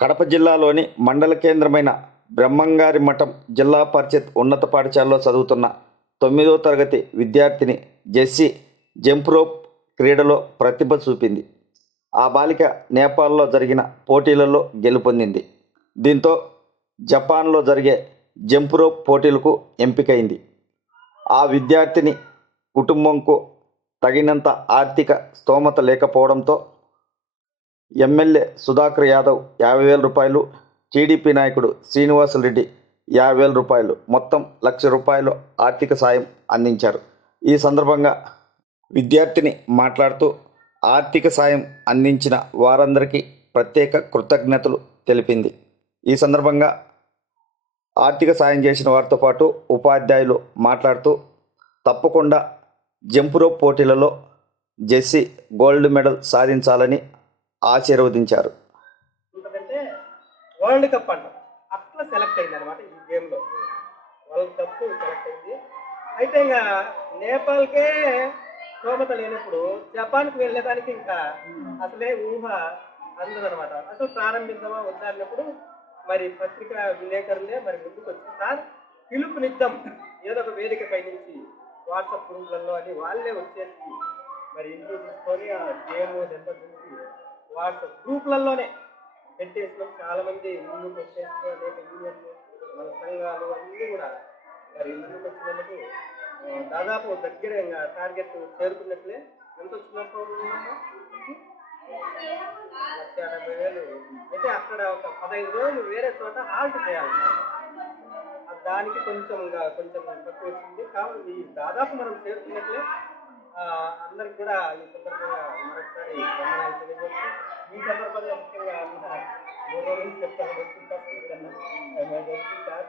కడప జిల్లాలోని మండల కేంద్రమైన బ్రహ్మంగారి మఠం జిల్లా పరిషత్ ఉన్నత పాఠశాలలో చదువుతున్న తొమ్మిదో తరగతి విద్యార్థిని జెస్సీ జంప్రోప్ క్రీడలో ప్రతిభ చూపింది. ఆ బాలిక నేపాల్లో జరిగిన పోటీలలో గెలుపొందింది. దీంతో జపాన్లో జరిగే జంప్రోప్ పోటీలకు ఎంపికైంది. ఆ విద్యార్థిని కుటుంబంకు తగినంత ఆర్థిక స్తోమత లేకపోవడంతో ఎమ్మెల్యే సుధాకర్ యాదవ్ యాభై వేల రూపాయలు టీడీపీ నాయకుడు శ్రీనివాసరెడ్డి యాభై వేల రూపాయలు. మొత్తం లక్ష రూపాయలు ఆర్థిక సాయం అందించారు. ఈ సందర్భంగా విద్యార్థిని మాట్లాడుతూ ఆర్థిక సాయం అందించిన వారందరికీ ప్రత్యేక కృతజ్ఞతలు తెలిపింది. ఈ సందర్భంగా ఆర్థిక సాయం చేసిన వారితో పాటు ఉపాధ్యాయులు మాట్లాడుతూ తప్పకుండా జంప్ రోప్ పోటీలలో జెస్సీ గోల్డ్ మెడల్ సాధించాలని ఆశీర్వదించారు. ఎందుకంటే వరల్డ్ కప్ అంట. అట్లా సెలెక్ట్ అయింది అనమాట ఈ గేమ్లో వరల్డ్ కప్ సెలెక్ట్ అయింది. అయితే ఇంకా నేపాల్కే స్తోమత లేనప్పుడు జపాన్కి వెళ్ళడానికి ఇంకా అసలే ఊహ అందదనమాట అసలు ప్రారంభిద్దామా వద్దా అన్నప్పుడు మరి పత్రికా విలేకరులే మరి ముందుకు వచ్చి సార్ పిలుపునిద్దాం. ఏదో ఒక వేదికపై నుంచి వాట్సాప్ గ్రూప్లలో అని వాళ్ళే వచ్చేసి మరి ఇంట్లో తీసుకొని ఆ గేమ్ ఇదంతా చూసి వాట్సాప్ గ్రూప్లలోనే పెట్టేసినాం. చాలా మంది ఇల్లు వచ్చేసి యూనియన్లు మన సంఘాలు అన్నీ కూడా. మరి ముందుకు వచ్చినందుకు దాదాపు దగ్గర టార్గెట్ చేరుకున్నట్లే. ఎంత వచ్చినప్పుడు లక్ష డెబ్బై వేలు. అయితే అక్కడ ఒక పదహైదు రోజులు వేరే చోట హాల్ట్ చేయాలి. దానికి కొంచెం ఇంకా కొంచెం తక్కువ వచ్చింది. కాబట్టి ఈ దాదాపు మనం చేరుకున్నట్లే అందరికి కూడా ఈ సందర్భంగా మరొకసారి ధన్యవాదాలు తెలియజేస్తూ ఈ సందర్భంగా ముఖ్యంగా అన్న మూడు రోజుల చెప్తాను సార్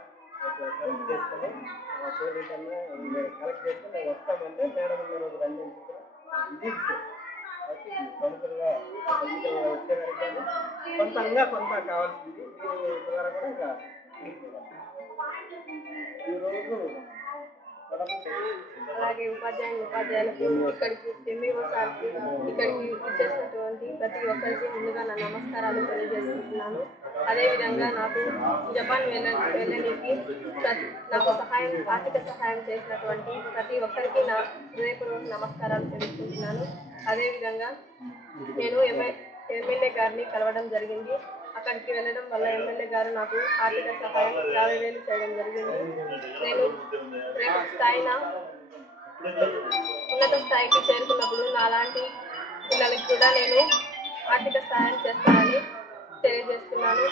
కలెక్ట్ చేసుకొని కలెక్ట్ చేసుకొని వస్తామంటే మేడం ఉన్న రోజు రండి ఇది కొంతంగా కొంత కావాల్సింది. దీని ద్వారా కూడా ఇంకా ఈరోజు అలాగే ఉపాధ్యాయులు ఉపాధ్యాయులకు ఇక్కడికి ఎంఈఓ సార్కి ఇక్కడికి వచ్చేసినటువంటి ప్రతి ఒక్కరికి ముందుగా నా నమస్కారాలు తెలియజేసుకుంటున్నాను. అదేవిధంగా నాకు జపాన్ వెళ్ళ వెళ్ళడానికి నాకు సహాయం ఆర్థిక సహాయం చేసినటువంటి ప్రతి ఒక్కరికి నా హృదయపూర్వక నమస్కారాలు తెలుసుకుంటున్నాను అదేవిధంగా నేను ఎమ్మె ఎమ్మెల్యే గారిని కలవడం జరిగింది. అక్కడికి వెళ్ళడం వల్ల ఎమ్మెల్యే గారు నాకు ఆర్థిక సహాయం యాభై వేలు చేయడం జరిగింది. నేను రేపు స్థాయిన ఉన్నత స్థాయికి చేరుకున్నప్పుడు నాలాంటి పిల్లలకి కూడా నేను ఆర్థిక సహాయం చేస్తానని తెలియజేస్తున్నాను.